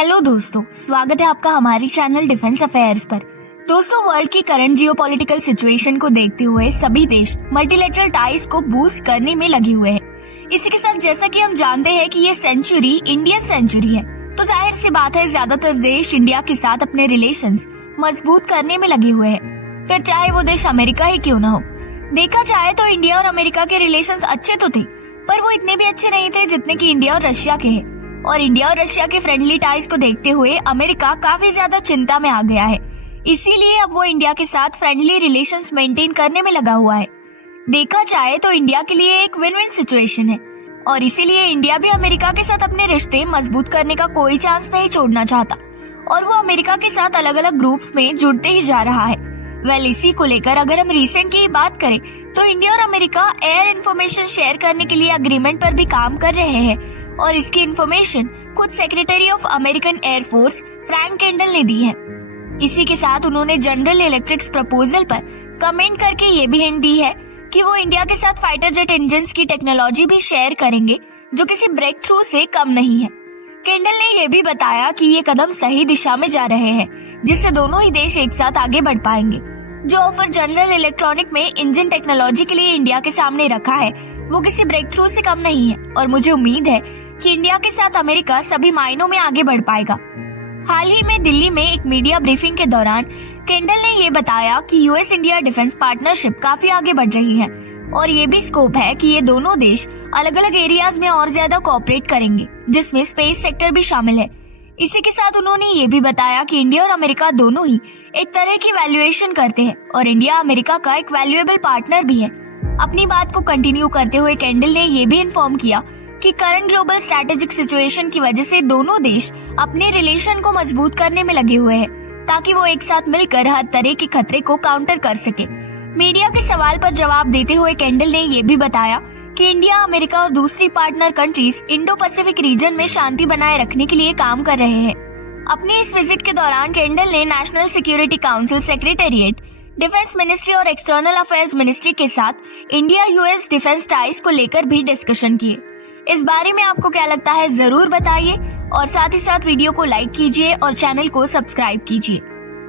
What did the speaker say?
Hello दोस्तों, स्वागत है आपका हमारी चैनल डिफेंस अफेयर्स पर। दोस्तों, वर्ल्ड की करंट जियोपॉलिटिकल सिचुएशन को देखते हुए सभी देश मल्टीलेटरल टाइज को बूस्ट करने में लगे हुए हैं। इसी के साथ जैसा कि हम जानते हैं कि ये सेंचुरी इंडियन सेंचुरी है, तो जाहिर सी बात है ज्यादातर देश इंडिया के साथ अपने रिलेशंस मजबूत करने में लगे हुए हैं, फिर चाहे वो देश अमेरिका ही क्यों ना हो। देखा जाए तो इंडिया और अमेरिका के रिलेशंस अच्छे तो थे, पर वो इतने भी अच्छे नहीं थे जितने कि इंडिया और रशिया के हैं। और इंडिया और रशिया के फ्रेंडली टाइज को देखते हुए अमेरिका काफी ज्यादा चिंता में आ गया है। इसीलिए अब वो इंडिया के साथ फ्रेंडली रिलेशंस मेंटेन करने में लगा हुआ है। देखा जाए तो इंडिया के लिए एक विन विन सिचुएशन है और इसीलिए इंडिया भी अमेरिका के साथ अपने रिश्ते मजबूत करने का कोई चांस नहीं छोड़ना चाहता और वो अमेरिका के साथ अलग अलग ग्रुप्स में जुड़ते ही जा रहा है। इसी को लेकर अगर हम रिसेंट की बात करें तो इंडिया और अमेरिका एयर इंफॉर्मेशन शेयर करने के लिए अग्रीमेंट पर भी काम कर रहे हैं और इसकी इंफॉर्मेशन खुद secretary of American Air Force Frank Kendall ने दी है। इसी के साथ उन्होंने जनरल इलेक्ट्रिक्स प्रपोजल पर कमेंट करके ये भी हिंट दी है कि वो इंडिया के साथ फाइटर जेट इंजन्स की टेक्नोलॉजी भी शेयर करेंगे, जो किसी ब्रेक थ्रू से कम नहीं है। केंडल ने ये भी बताया कि ये कदम सही दिशा में जा रहे हैं, जिससे दोनों ही देश एक साथ आगे बढ़ पाएंगे। जो ऑफर जनरल इलेक्ट्रॉनिक में इंजन टेक्नोलॉजी के लिए इंडिया के सामने रखा है वो किसी ब्रेक थ्रू से कम नहीं है और मुझे उम्मीद है कि इंडिया के साथ अमेरिका सभी मायनों में आगे बढ़ पाएगा। हाल ही में दिल्ली में एक मीडिया ब्रीफिंग के दौरान केंडल ने ये बताया कि यूएस इंडिया डिफेंस पार्टनरशिप काफी आगे बढ़ रही है और ये भी स्कोप है कि ये दोनों देश अलग अलग एरियाज में और ज्यादा कोऑपरेट करेंगे, जिसमें स्पेस सेक्टर भी शामिल है। इसी के साथ उन्होंने ये भी बताया कि इंडिया और अमेरिका दोनों ही एक तरह की वैल्यूएशन करते हैं और इंडिया अमेरिका का एक वैल्यूएबल पार्टनर भी है। अपनी बात को कंटिन्यू करते हुए केंडल ने ये भी इन्फॉर्म किया कि करंट ग्लोबल स्ट्रैटेजिक सिचुएशन की वजह से दोनों देश अपने रिलेशन को मजबूत करने में लगे हुए हैं ताकि वो एक साथ मिलकर हर तरह के खतरे को काउंटर कर सके। मीडिया के सवाल पर जवाब देते हुए केंडल ने ये भी बताया कि इंडिया, अमेरिका और दूसरी partner countries Indo Pacific region में शांति बनाए रखने के लिए काम कर रहे हैं। अपने इस विजिट के दौरान केंडल ने national security council secretariat, defence ministry और एक्सटर्नल अफेयर्स मिनिस्ट्री के साथ इंडिया यूएस डिफेंस टाइज को लेकर भी डिस्कशन किए। इस बारे में आपको क्या लगता है जरूर बताइए और साथ ही साथ वीडियो को लाइक कीजिए और चैनल को सब्सक्राइब कीजिए।